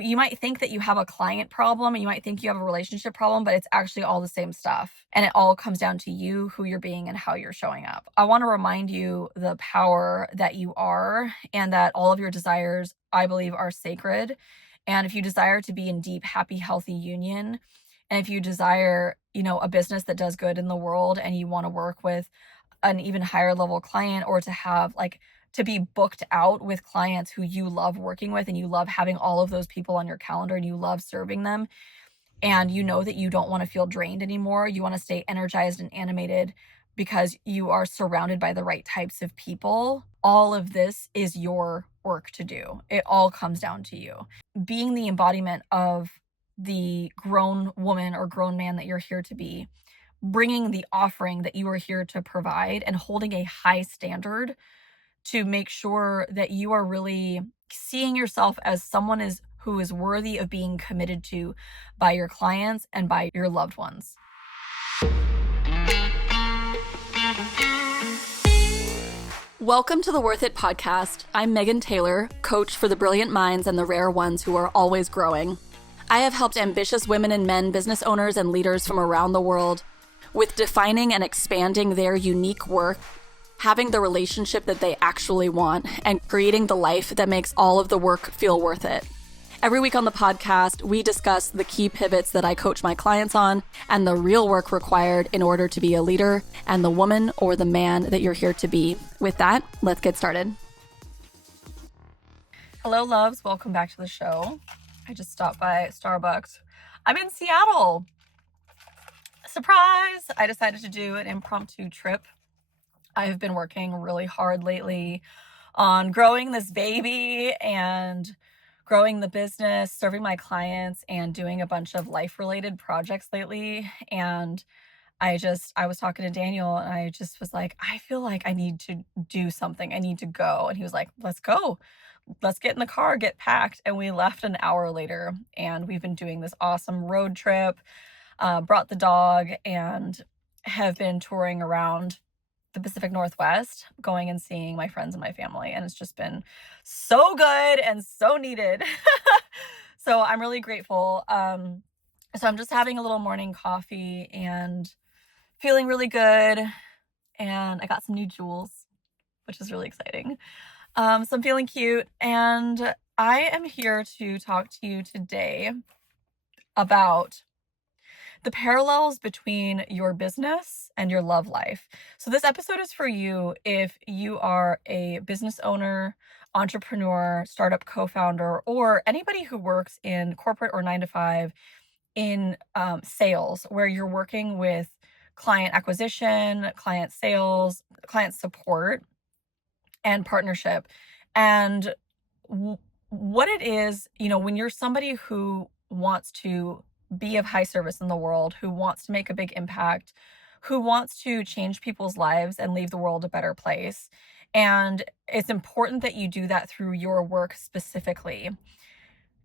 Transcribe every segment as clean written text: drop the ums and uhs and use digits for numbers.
You might think that you have a client problem and you might think you have a relationship problem, but it's actually all the same stuff. And it all comes down to you, who you're being, and how you're showing up. I want to remind you the power that you are and that all of your desires, I believe, are sacred. And if you desire to be in deep, happy, healthy union, and if you desire, a business that does good in the world and you want to work with an even higher level client or to have to be booked out with clients who you love working with and you love having all of those people on your calendar and you love serving them and you know that you don't want to feel drained anymore, you want to stay energized and animated because you are surrounded by the right types of people. All of this is your work to do. It all comes down to you. Being the embodiment of the grown woman or grown man that you're here to be, bringing the offering that you are here to provide and holding a high standard to make sure that you are really seeing yourself as someone who is worthy of being committed to by your clients and by your loved ones. Welcome to the Worth It podcast. I'm Megan Taylor, coach for the brilliant minds and the rare ones who are always growing. I have helped ambitious women and men, business owners and leaders from around the world with defining and expanding their unique work, having the relationship that they actually want, and creating the life that makes all of the work feel worth it. Every week on the podcast, we discuss the key pivots that I coach my clients on and the real work required in order to be a leader and the woman or the man that you're here to be. With that, let's get started. Hello, loves. Welcome back to the show. I just stopped by Starbucks. I'm in Seattle. Surprise! I decided to do an impromptu trip. I have been working really hard lately on growing this baby and growing the business, serving my clients, and doing a bunch of life-related projects lately. And I was talking to Daniel and I just was like, I feel like I need to do something. I need to go. And he was like, let's go. Let's get in the car, get packed. And we left an hour later and we've been doing this awesome road trip, brought the dog, and have been touring around the Pacific Northwest, going and seeing my friends and my family. And it's just been so good and so needed. So I'm really grateful. So I'm just having a little morning coffee and feeling really good. And I got some new jewels, which is really exciting. So I'm feeling cute. And I am here to talk to you today about the parallels between your business and your love life. So this episode is for you if you are a business owner, entrepreneur, startup co-founder, or anybody who works in corporate or 9 to 5 in sales, where you're working with client acquisition, client sales, client support, and partnership. And what it is, when you're somebody who wants to be of high service in the world, who wants to make a big impact, who wants to change people's lives and leave the world a better place. And it's important that you do that through your work specifically.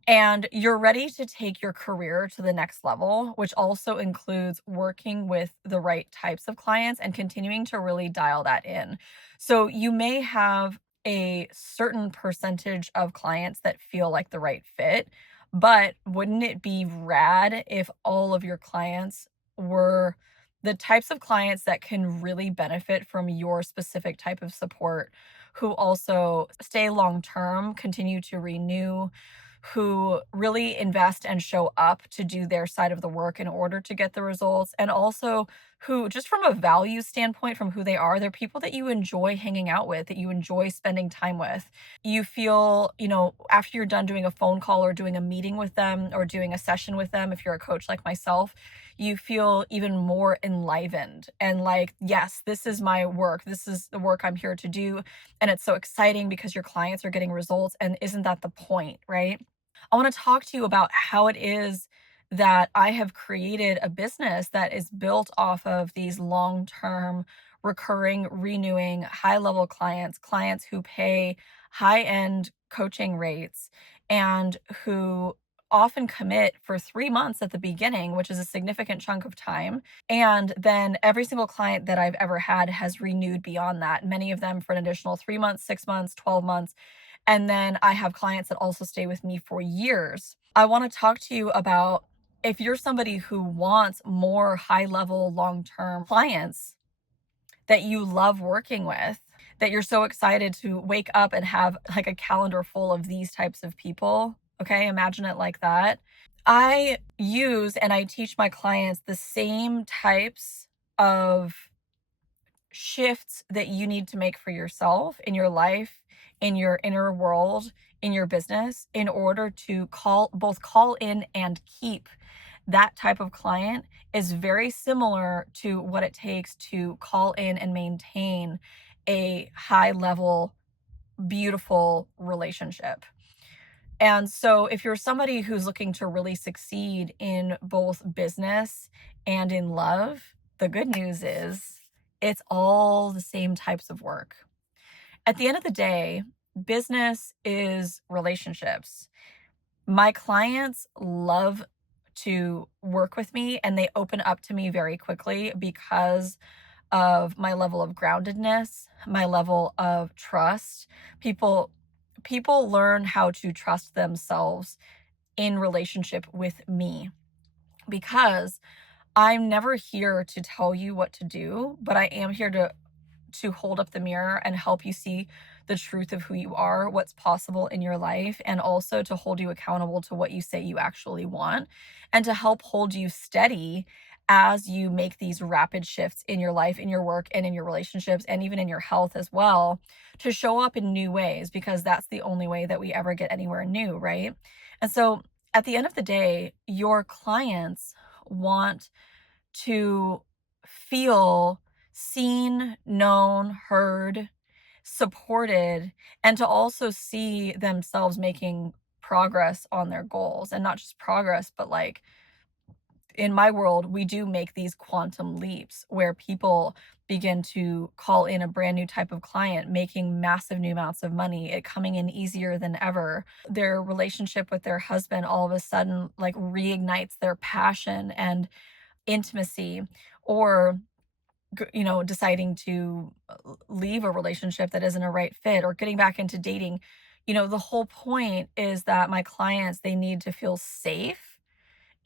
And you're ready to take your career to the next level, which also includes working with the right types of clients and continuing to really dial that in. So you may have a certain percentage of clients that feel like the right fit, but wouldn't it be rad if all of your clients were the types of clients that can really benefit from your specific type of support, who also stay long term, continue to renew, who really invest and show up to do their side of the work in order to get the results, and also who, just from a value standpoint, from who they are, they're people that you enjoy hanging out with, that you enjoy spending time with. You feel, after you're done doing a phone call or doing a meeting with them or doing a session with them, if you're a coach like myself, you feel even more enlivened and like, yes, this is my work. This is the work I'm here to do. And it's so exciting because your clients are getting results. And isn't that the point, right? I want to talk to you about how it is that I have created a business that is built off of these long-term, recurring, renewing, high-level clients who pay high-end coaching rates and who often commit for 3 months at the beginning, which is a significant chunk of time. And then every single client that I've ever had has renewed beyond that, many of them for an additional 3 months, 6 months, 12 months. And then I have clients that also stay with me for years. I want to talk to you about if you're somebody who wants more high level, long term clients that you love working with, that you're so excited to wake up and have like a calendar full of these types of people. Okay, imagine it like that. I use and I teach my clients the same types of shifts that you need to make for yourself in your life, in your inner world, in your business in order to call in and keep that type of client is very similar to what it takes to call in and maintain a high level, beautiful relationship. And so, if you're somebody who's looking to really succeed in both business and in love, the good news is it's all the same types of work. At the end of the day, business is relationships. My clients love to work with me and they open up to me very quickly because of my level of groundedness, my level of trust. People people learn how to trust themselves in relationship with me because I'm never here to tell you what to do, but I am here to hold up the mirror and help you see the truth of who you are, what's possible in your life, and also to hold you accountable to what you say you actually want, and to help hold you steady as you make these rapid shifts in your life, in your work, and in your relationships, and even in your health as well, to show up in new ways, because that's the only way that we ever get anywhere new, right? And so at the end of the day, your clients want to feel seen, known, heard, supported, and to also see themselves making progress on their goals. And not just progress, but like in my world, we do make these quantum leaps where people begin to call in a brand new type of client, making massive new amounts of money, it coming in easier than ever. Their relationship with their husband all of a sudden like reignites their passion and intimacy, or deciding to leave a relationship that isn't a right fit, or getting back into dating. The whole point is that my clients, they need to feel safe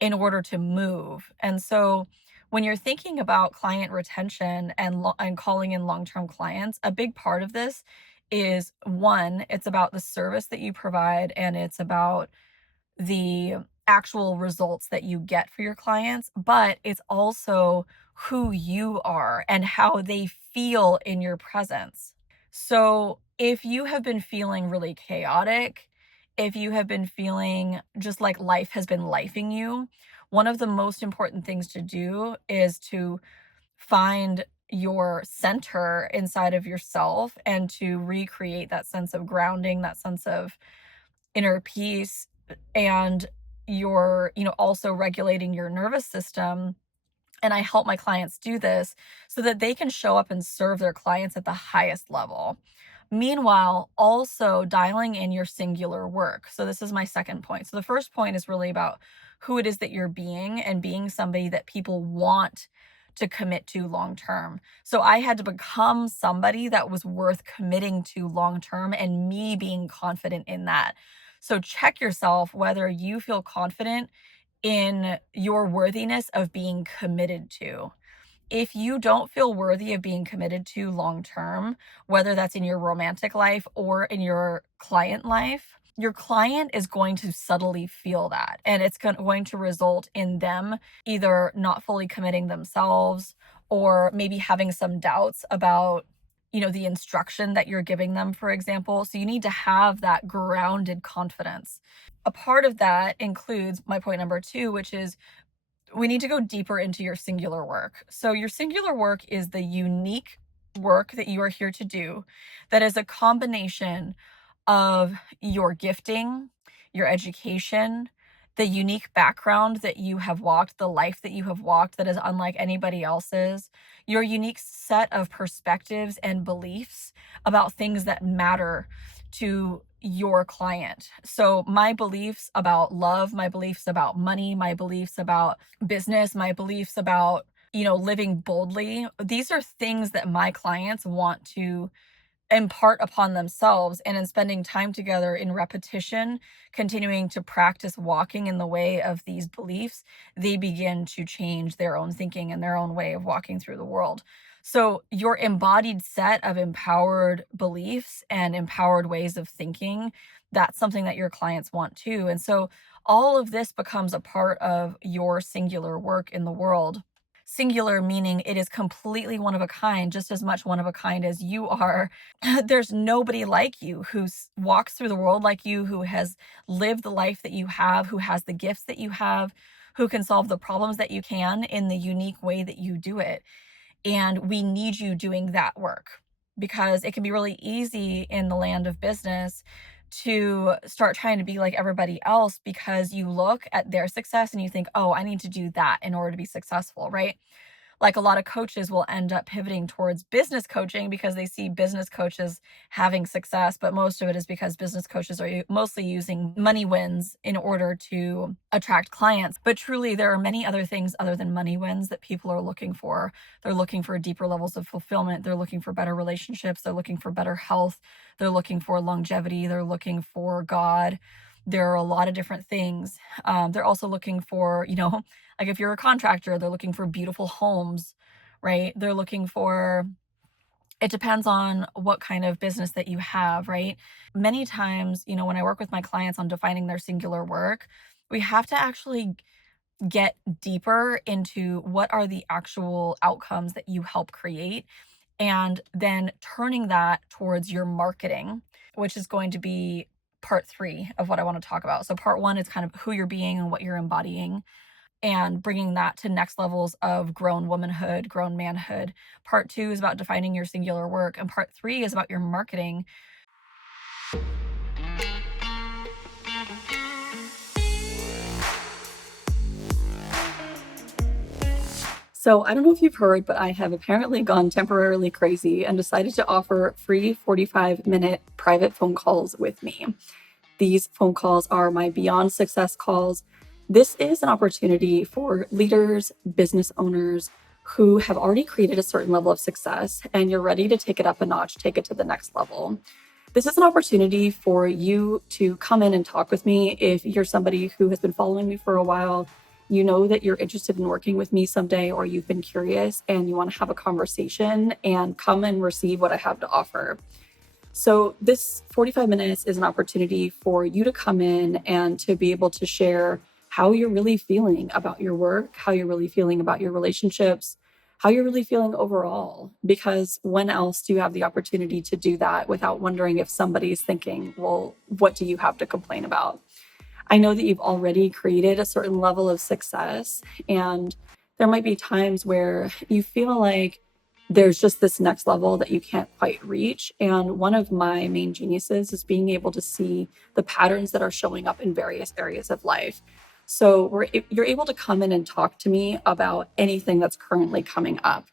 in order to move. And so when you're thinking about client retention and calling in long-term clients, a big part of this is, one, it's about the service that you provide, and it's about the actual results that you get for your clients, but it's also who you are and how they feel in your presence. So, if you have been feeling really chaotic, if you have been feeling just like life has been lifing you, one of the most important things to do is to find your center inside of yourself and to recreate that sense of grounding, that sense of inner peace, and you're, also regulating your nervous system. And I help my clients do this so that they can show up and serve their clients at the highest level. Meanwhile, also dialing in your singular work. So, this is my second point. So, the first point is really about who it is that you're being and being somebody that people want to commit to long term. So, I had to become somebody that was worth committing to long term, and me being confident in that. So, check yourself whether you feel confident in your worthiness of being committed to. If you don't feel worthy of being committed to long term, whether that's in your romantic life or in your client life, your client is going to subtly feel that. And it's going to result in them either not fully committing themselves, or maybe having some doubts about the instruction that you're giving them, for example. So you need to have that grounded confidence. A part of that includes my point number two, which is we need to go deeper into your singular work. So, your singular work is the unique work that you are here to do, that is a combination of your gifting, your education, the unique background that you have walked, the life that you have walked that is unlike anybody else's, your unique set of perspectives and beliefs about things that matter to your client. So, my beliefs about love, my beliefs about money, my beliefs about business, my beliefs about, living boldly, these are things that my clients want to impart upon themselves, and in spending time together in repetition, continuing to practice walking in the way of these beliefs, they begin to change their own thinking and their own way of walking through the world. So your embodied set of empowered beliefs and empowered ways of thinking, that's something that your clients want too. And so all of this becomes a part of your singular work in the world. Singular meaning it is completely one of a kind, just as much one of a kind as you are. There's nobody like you who walks through the world like you, who has lived the life that you have, who has the gifts that you have, who can solve the problems that you can in the unique way that you do it. And we need you doing that work, because it can be really easy in the land of business to start trying to be like everybody else, because you look at their success and you think, oh, I need to do that in order to be successful, right? Like a lot of coaches will end up pivoting towards business coaching because they see business coaches having success, but most of it is because business coaches are mostly using money wins in order to attract clients. But truly, there are many other things other than money wins that people are looking for. They're looking for deeper levels of fulfillment. They're looking for better relationships. They're looking for better health. They're looking for longevity. They're looking for God. There are a lot of different things. They're also looking for, like if you're a contractor, they're looking for beautiful homes, right? They're looking for, it depends on what kind of business that you have, right? Many times, when I work with my clients on defining their singular work, we have to actually get deeper into what are the actual outcomes that you help create, and then turning that towards your marketing, which is going to be part 3 of what I want to talk about. So part 1 is kind of who you're being and what you're embodying, and bringing that to next levels of grown womanhood, grown manhood. Part 2 is about defining your singular work, and part 3 is about your marketing. So I don't know if you've heard, but I have apparently gone temporarily crazy and decided to offer free 45-minute private phone calls with me. These phone calls are my Beyond Success calls. This is an opportunity for leaders, business owners who have already created a certain level of success and you're ready to take it up a notch, take it to the next level. This is an opportunity for you to come in and talk with me. If you're somebody who has been following me for a while, you know that you're interested in working with me someday, or you've been curious and you want to have a conversation and come and receive what I have to offer. So this 45 minutes is an opportunity for you to come in and to be able to share how you're really feeling about your work, how you're really feeling about your relationships, how you're really feeling overall. Because when else do you have the opportunity to do that without wondering if somebody's thinking, well, what do you have to complain about? I know that you've already created a certain level of success, and there might be times where you feel like there's just this next level that you can't quite reach. And one of my main geniuses is being able to see the patterns that are showing up in various areas of life. So you're able to come in and talk to me about anything that's currently coming up.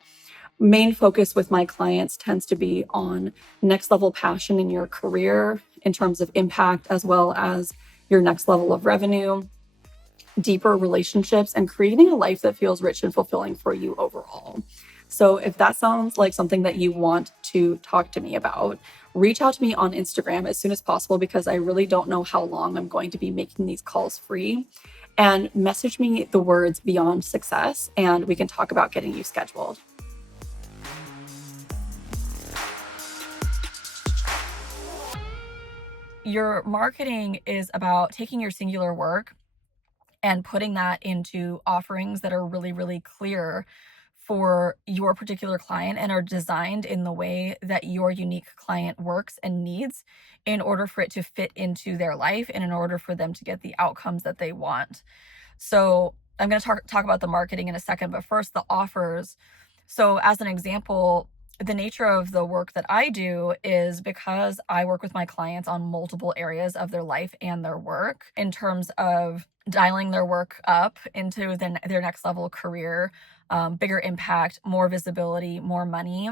Main focus with my clients tends to be on next level passion in your career in terms of impact, as well as your next level of revenue, deeper relationships, and creating a life that feels rich and fulfilling for you overall. So if that sounds like something that you want to talk to me about, reach out to me on Instagram as soon as possible, because I really don't know how long I'm going to be making these calls free. And message me the words Beyond Success, and we can talk about getting you scheduled. Your marketing is about taking your singular work and putting that into offerings that are really, really clear for your particular client and are designed in the way that your unique client works and needs, in order for it to fit into their life and in order for them to get the outcomes that they want. So I'm going to talk about the marketing in a second, but first the offers. So as an example, the nature of the work that I do is because I work with my clients on multiple areas of their life and their work, in terms of dialing their work up into their next level career, bigger impact, more visibility, more money.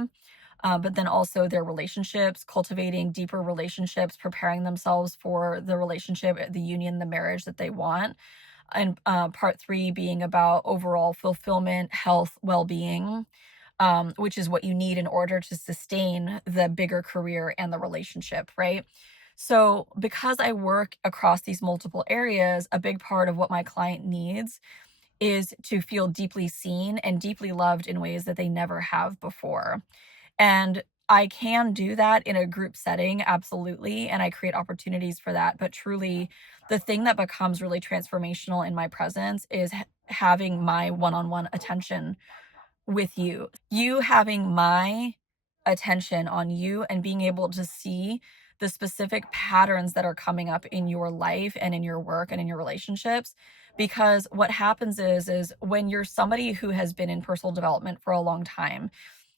But then also their relationships, cultivating deeper relationships, preparing themselves for the relationship, the union, the marriage that they want. And part 3 being about overall fulfillment, health, well-being. which is what you need in order to sustain the bigger career and the relationship, right? So, because I work across these multiple areas, a big part of what my client needs is to feel deeply seen and deeply loved in ways that they never have before. And I can do that in a group setting, absolutely, and I create opportunities for that. But truly, the thing that becomes really transformational in my presence is having my one on one attention with you. You having my attention on you and being able to see the specific patterns that are coming up in your life and in your work and in your relationships. Because what happens is when you're somebody who has been in personal development for a long time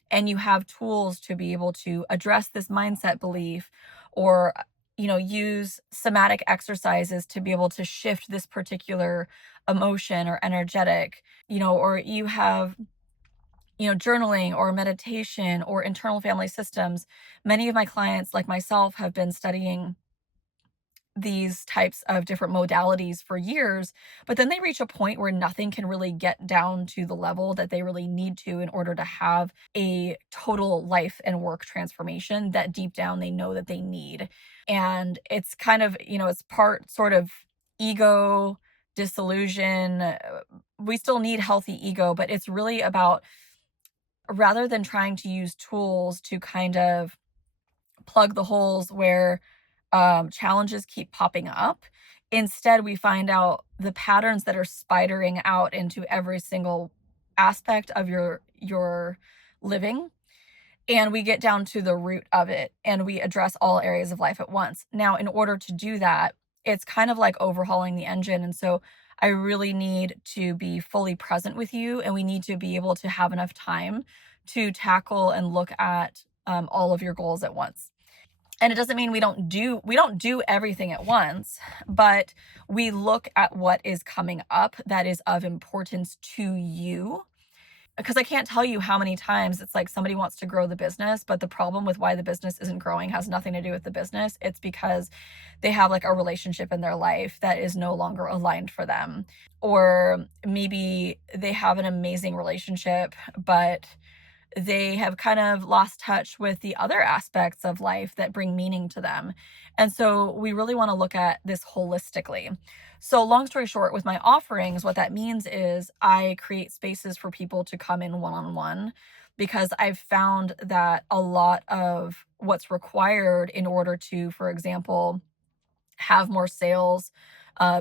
and you have tools to be able to address this mindset belief or use somatic exercises to be able to shift this particular emotion or energetic, or you have journaling or meditation or internal family systems. Many of my clients, like myself, have been studying these types of different modalities for years, but then they reach a point where nothing can really get down to the level that they really need to in order to have a total life and work transformation that deep down they know that they need. And it's kind of, it's part sort of ego, disillusion. We still need healthy ego, but it's really about, rather than trying to use tools to kind of plug the holes where challenges keep popping up, instead we find out the patterns that are spidering out into every single aspect of your living, and we get down to the root of it and we address all areas of life at once. Now, in order to do that, it's kind of like overhauling the engine. And so I really need to be fully present with you, and we need to be able to have enough time to tackle and look at all of your goals at once. And it doesn't mean we don't do everything at once, but we look at what is coming up that is of importance to you, because I can't tell you how many times it's like somebody wants to grow the business, but the problem with why the business isn't growing has nothing to do with the business. It's because they have like a relationship in their life that is no longer aligned for them. Or maybe they have an amazing relationship, but they have kind of lost touch with the other aspects of life that bring meaning to them. And so we really want to look at this holistically. So, long story short, with my offerings, what that means is I create spaces for people to come in one on one, because I've found that a lot of what's required in order to, for example, have more sales,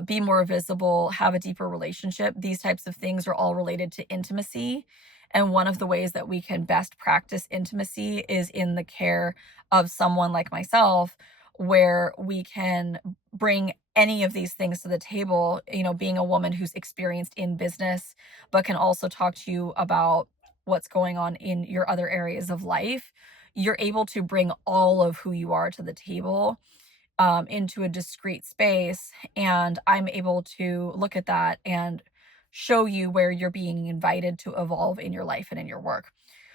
be more visible, have a deeper relationship. These types of things are all related to intimacy. And one of the ways that we can best practice intimacy is in the care of someone like myself, where we can bring any of these things to the table, being a woman who's experienced in business, but can also talk to you about what's going on in your other areas of life. You're able to bring all of who you are to the table into a discrete space. And I'm able to look at that and show you where you're being invited to evolve in your life and in your work.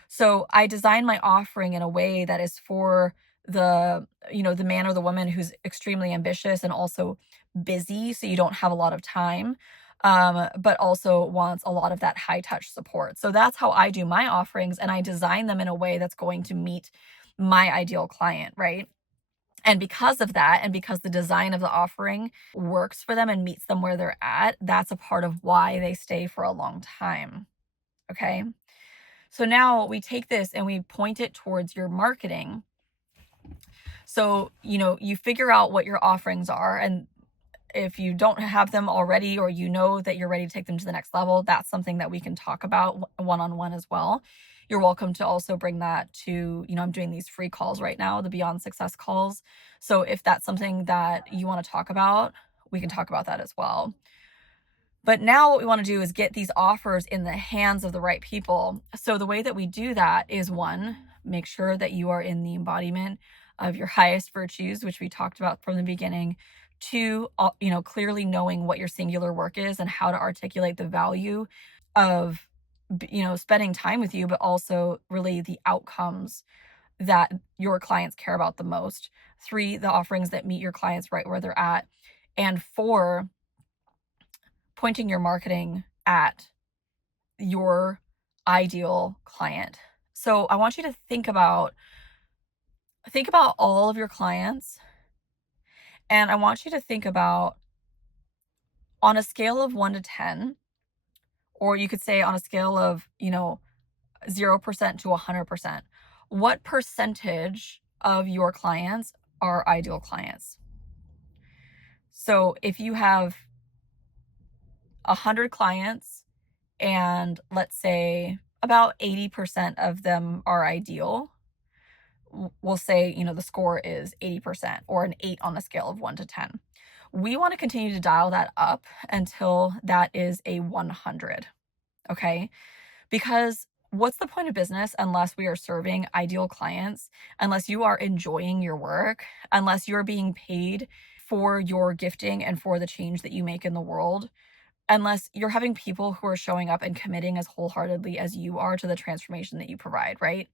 So I design my offering in a way that is for the man or the woman who's extremely ambitious and also busy, so you don't have a lot of time, but also wants a lot of that high touch support. So that's how I do my offerings, and I design them in a way that's going to meet my ideal client, right? And because of that, and because the design of the offering works for them and meets them where they're at, that's a part of why they stay for a long time. Okay. So now we take this and we point it towards your marketing. So, you figure out what your offerings are. And if you don't have them already, or you know that you're ready to take them to the next level, that's something that we can talk about one on one as well. You're welcome to also bring that to, I'm doing these free calls right now, the Beyond Success calls. So if that's something that you want to talk about, we can talk about that as well. But now what we want to do is get these offers in the hands of the right people. So the way that we do that is, one, make sure that you are in the embodiment of your highest virtues, which we talked about from the beginning. Two, clearly knowing what your singular work is and how to articulate the value of, spending time with you, but also really the outcomes that your clients care about the most. Three, the offerings that meet your clients right where they're at. And four, pointing your marketing at your ideal client. So I want you to think about all of your clients, and I want you to think about, on a scale of 1 to 10, or you could say on a scale of, 0% to 100%, what percentage of your clients are ideal clients? So if you have 100 clients and let's say about 80% of them are ideal, we'll say, the score is 80% or an 8 on a scale of 1 to 10. We want to continue to dial that up until that is a 100. Okay? Because what's the point of business unless we are serving ideal clients, unless you are enjoying your work, unless you're being paid for your gifting and for the change that you make in the world, unless you're having people who are showing up and committing as wholeheartedly as you are to the transformation that you provide, right?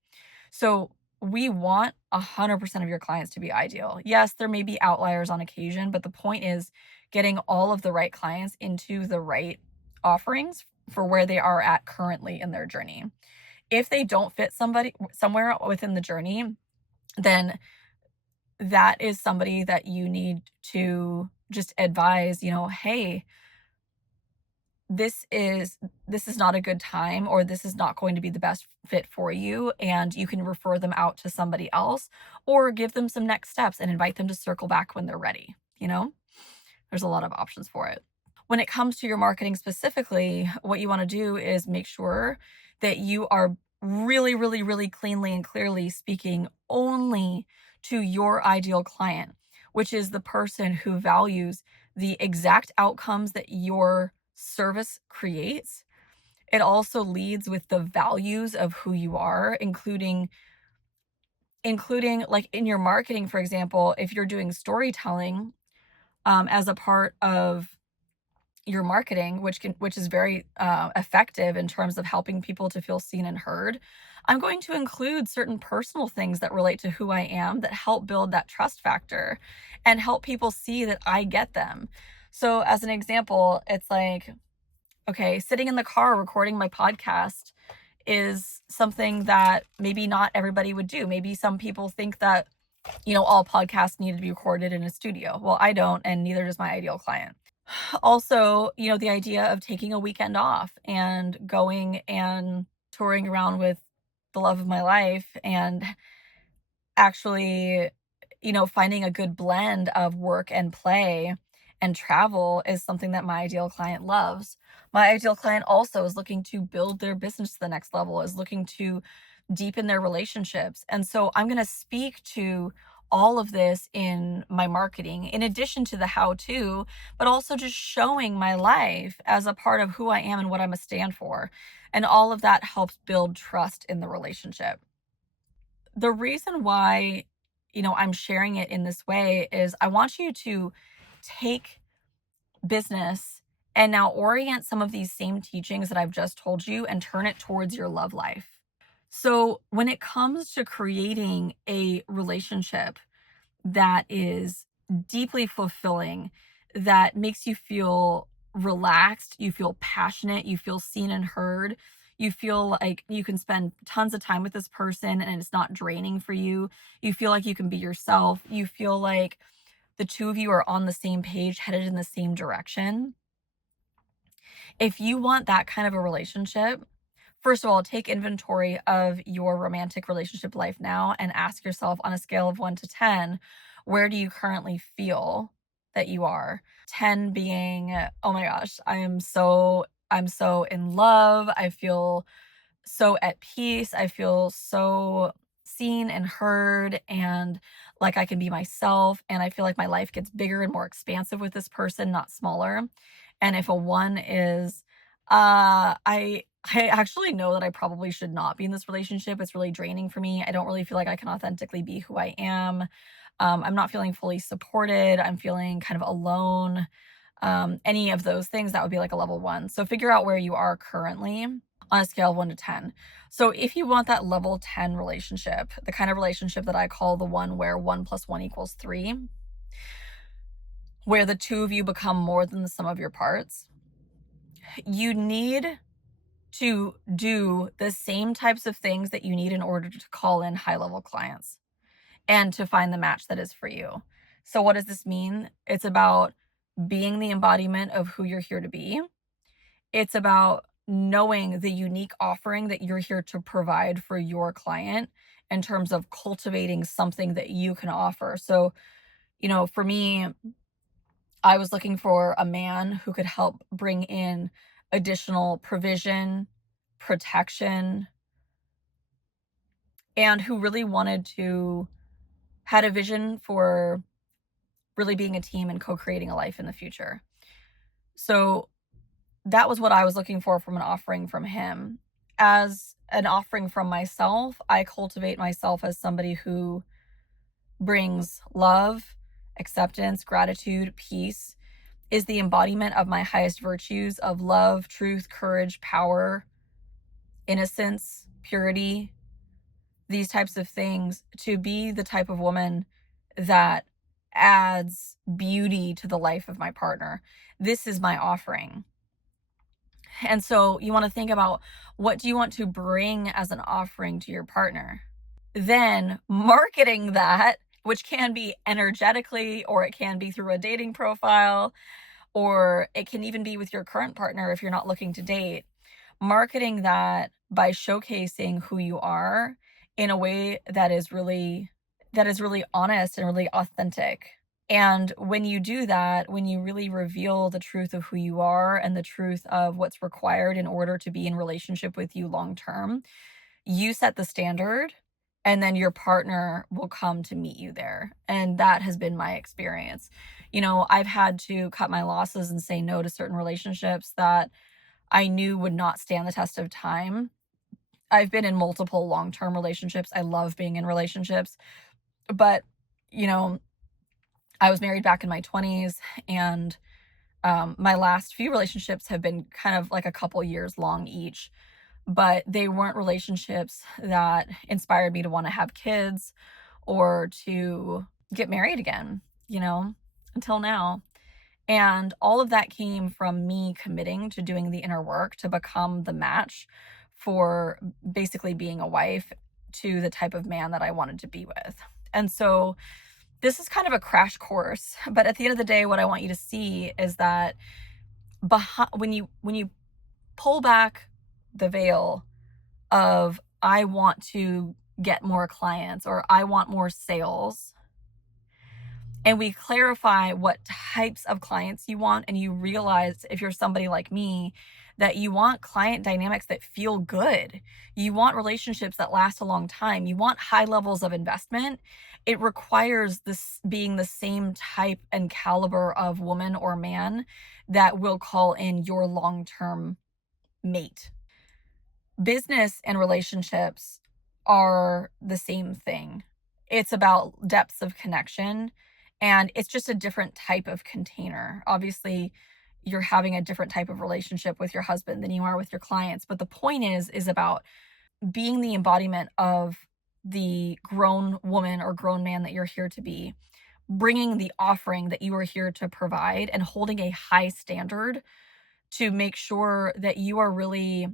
So we want 100% of your clients to be ideal. Yes, there may be outliers on occasion, but the point is getting all of the right clients into the right offerings for where they are at currently in their journey. If they don't fit somebody somewhere within the journey, then that is somebody that you need to just advise, hey, this is not a good time, or this is not going to be the best fit for you, and you can refer them out to somebody else, or give them some next steps and invite them to circle back when they're ready, there's a lot of options for it. When it comes to your marketing specifically, what you want to do is make sure that you are really, really, really cleanly and clearly speaking only to your ideal client, which is the person who values the exact outcomes that your service creates. It also leads with the values of who you are, including like in your marketing, for example, if you're doing storytelling as a part of your marketing, which is very effective in terms of helping people to feel seen and heard. I'm going to include certain personal things that relate to who I am that help build that trust factor and help people see that I get them. So, as an example, it's like, okay, sitting in the car recording my podcast is something that maybe not everybody would do. Maybe some people think that, all podcasts need to be recorded in a studio. Well, I don't, and neither does my ideal client. Also, the idea of taking a weekend off and going and touring around with the love of my life and actually, finding a good blend of work and play and travel is something that my ideal client loves. My ideal client also is looking to build their business to the next level, is looking to deepen their relationships. And so I'm going to speak to all of this in my marketing, in addition to the how to, but also just showing my life as a part of who I am and what I'm a stand for. And all of that helps build trust in the relationship. The reason why, I'm sharing it in this way is I want you to take business and now orient some of these same teachings that I've just told you and turn it towards your love life. So, when it comes to creating a relationship that is deeply fulfilling, that makes you feel relaxed, you feel passionate, you feel seen and heard, you feel like you can spend tons of time with this person and it's not draining for you. You feel like you can be yourself. You feel like the two of you are on the same page, headed in the same direction. If you want that kind of a relationship, first of all, take inventory of your romantic relationship life now and ask yourself, on a scale of 1 to 10, where do you currently feel that you are? 10 being, oh my gosh, I'm so in love. I feel so at peace. I feel so seen and heard and like I can be myself, and I feel like my life gets bigger and more expansive with this person, not smaller. And if a 1 is I actually know that I probably should not be in this relationship. It's really draining for me. I don't really feel like I can authentically be who I am. I'm not feeling fully supported. I'm feeling kind of alone. Any of those things, that would be like a level 1. So figure out where you are currently on a scale of 1 to 10. So if you want that level 10 relationship, the kind of relationship that I call the one where 1 plus 1 equals 3, where the two of you become more than the sum of your parts, you need to do the same types of things that you need in order to call in high level clients and to find the match that is for you. So, what does this mean? It's about being the embodiment of who you're here to be. It's about knowing the unique offering that you're here to provide for your client in terms of cultivating something that you can offer. So, for me, I was looking for a man who could help bring in additional provision, protection, and who really had a vision for really being a team and co-creating a life in the future. So that was what I was looking for from an offering from him. As an offering from myself, I cultivate myself as somebody who brings love, acceptance, gratitude, peace, is the embodiment of my highest virtues of love, truth, courage, power, innocence, purity, these types of things, to be the type of woman that adds beauty to the life of my partner. This is my offering. And so you want to think about, what do you want to bring as an offering to your partner? Then marketing that, which can be energetically, or it can be through a dating profile, or it can even be with your current partner if you're not looking to date. Marketing that by showcasing who you are in a way that is really honest and really authentic. And when you do that, when you really reveal the truth of who you are and the truth of what's required in order to be in relationship with you long term, you set the standard, and then your partner will come to meet you there. And that has been my experience. I've had to cut my losses and say no to certain relationships that I knew would not stand the test of time. I've been in multiple long-term relationships. I love being in relationships, but you know, I was married back in my 20s, and my last few relationships have been kind of like a couple years long each, but they weren't relationships that inspired me to want to have kids or to get married again, until now. And all of that came from me committing to doing the inner work to become the match for basically being a wife to the type of man that I wanted to be with. And so this is kind of a crash course, but at the end of the day, what I want you to see is that when you pull back the veil of, I want to get more clients or I want more sales, and we clarify what types of clients you want, and you realize, if you're somebody like me, that you want client dynamics that feel good. You want relationships that last a long time. You want high levels of investment. It requires this being the same type and caliber of woman or man that will call in your long-term mate. Business and relationships are the same thing. It's about depths of connection, and it's just a different type of container. Obviously, you're having a different type of relationship with your husband than you are with your clients, but the point is about being the embodiment of the grown woman or grown man that you're here to be, bringing the offering that you are here to provide, and holding a high standard to make sure that you are really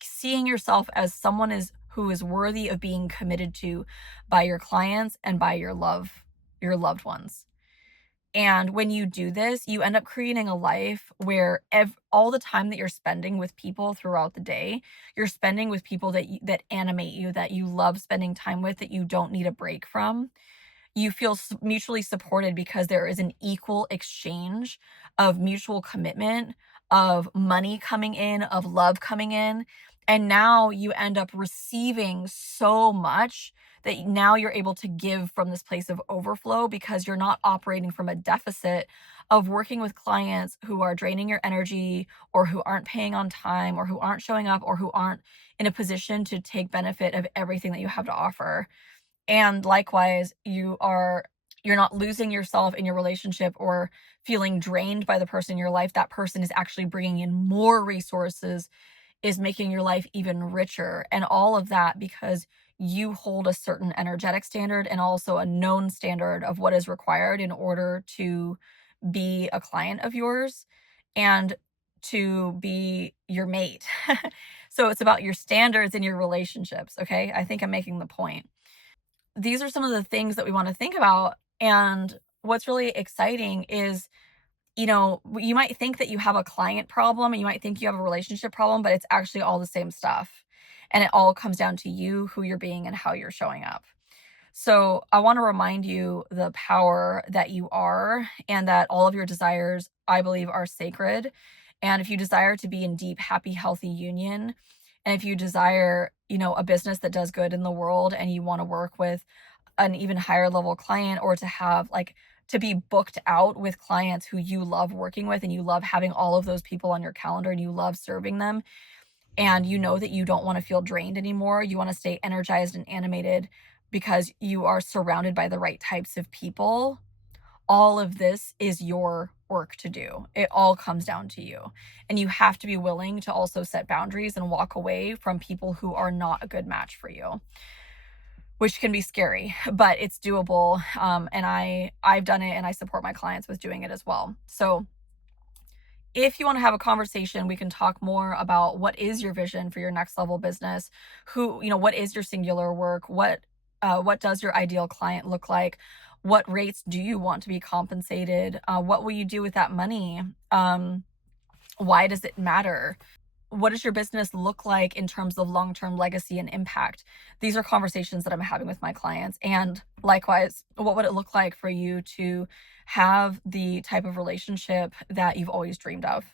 seeing yourself as someone who is worthy of being committed to by your clients and by your loved ones. And when you do this, you end up creating a life where all the time that you're spending with people throughout the day, you're spending with people that animate you, that you love spending time with, that you don't need a break from. You feel mutually supported because there is an equal exchange of mutual commitment, of money coming in, of love coming in. And now you end up receiving so much that now you're able to give from this place of overflow, because you're not operating from a deficit of working with clients who are draining your energy, or who aren't paying on time, or who aren't showing up, or who aren't in a position to take benefit of everything that you have to offer. And likewise, you're not losing yourself in your relationship or feeling drained by the person in your life. That person is actually bringing in more resources, is making your life even richer, and all of that because you hold a certain energetic standard and also a known standard of what is required in order to be a client of yours. And to be your mate. So it's about your standards and your relationships. Okay. I think I'm making the point. These are some of the things that we want to think about. And what's really exciting is, you might think that you have a client problem and you might think you have a relationship problem, but it's actually all the same stuff. And it all comes down to you, who you're being, and how you're showing up. So I want to remind you the power that you are and that all of your desires, I believe, are sacred. And if you desire to be in deep, happy, healthy union, and if you desire, a business that does good in the world and you want to work with an even higher level client, or to have like to be booked out with clients who you love working with and you love having all of those people on your calendar and you love serving them, and you know that you don't want to feel drained anymore, you want to stay energized and animated because you are surrounded by the right types of people, all of this is your work to do. It all comes down to you. And you have to be willing to also set boundaries and walk away from people who are not a good match for you, which can be scary, but it's doable. And I've done it, and I support my clients with doing it as well. So if you want to have a conversation, we can talk more about what is your vision for your next level business. What is your singular work? What does your ideal client look like? What rates do you want to be compensated? What will you do with that money? Why does it matter? What does your business look like in terms of long-term legacy and impact? These are conversations that I'm having with my clients. And likewise, what would it look like for you to have the type of relationship that you've always dreamed of?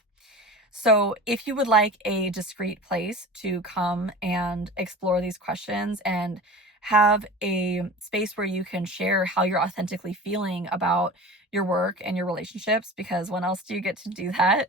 So if you would like a discreet place to come and explore these questions and have a space where you can share how you're authentically feeling about your work and your relationships, because when else do you get to do that?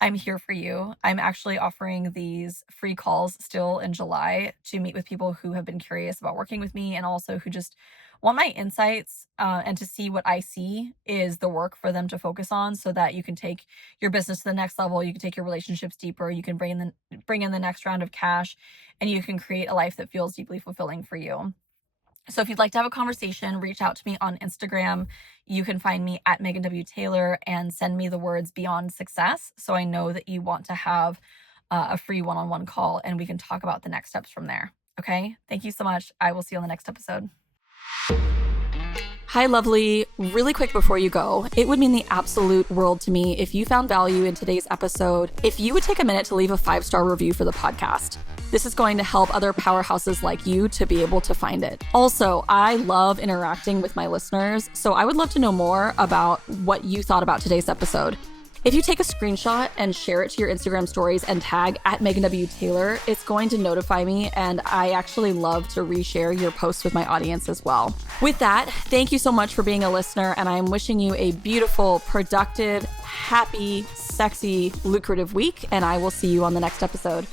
I'm here for you. I'm actually offering these free calls still in July to meet with people who have been curious about working with me and also who just want my insights, and to see what I see is the work for them to focus on, so that you can take your business to the next level, you can take your relationships deeper, you can bring in the next round of cash, and you can create a life that feels deeply fulfilling for you. So if you'd like to have a conversation, reach out to me on Instagram. You can find me at Megan W. Taylor and send me the words "beyond success," so I know that you want to have a free one-on-one call, and we can talk about the next steps from there. Okay? Thank you so much. I will see you on the next episode. Hi, lovely. Really quick before you go, it would mean the absolute world to me if you found value in today's episode, if you would take a minute to leave a 5-star review for the podcast. This is going to help other powerhouses like you to be able to find it. Also, I love interacting with my listeners, so I would love to know more about what you thought about today's episode. If you take a screenshot and share it to your Instagram stories and tag at Megan W. Taylor, it's going to notify me, and I actually love to reshare your posts with my audience as well. With that, thank you so much for being a listener, and I'm wishing you a beautiful, productive, happy, sexy, lucrative week, and I will see you on the next episode.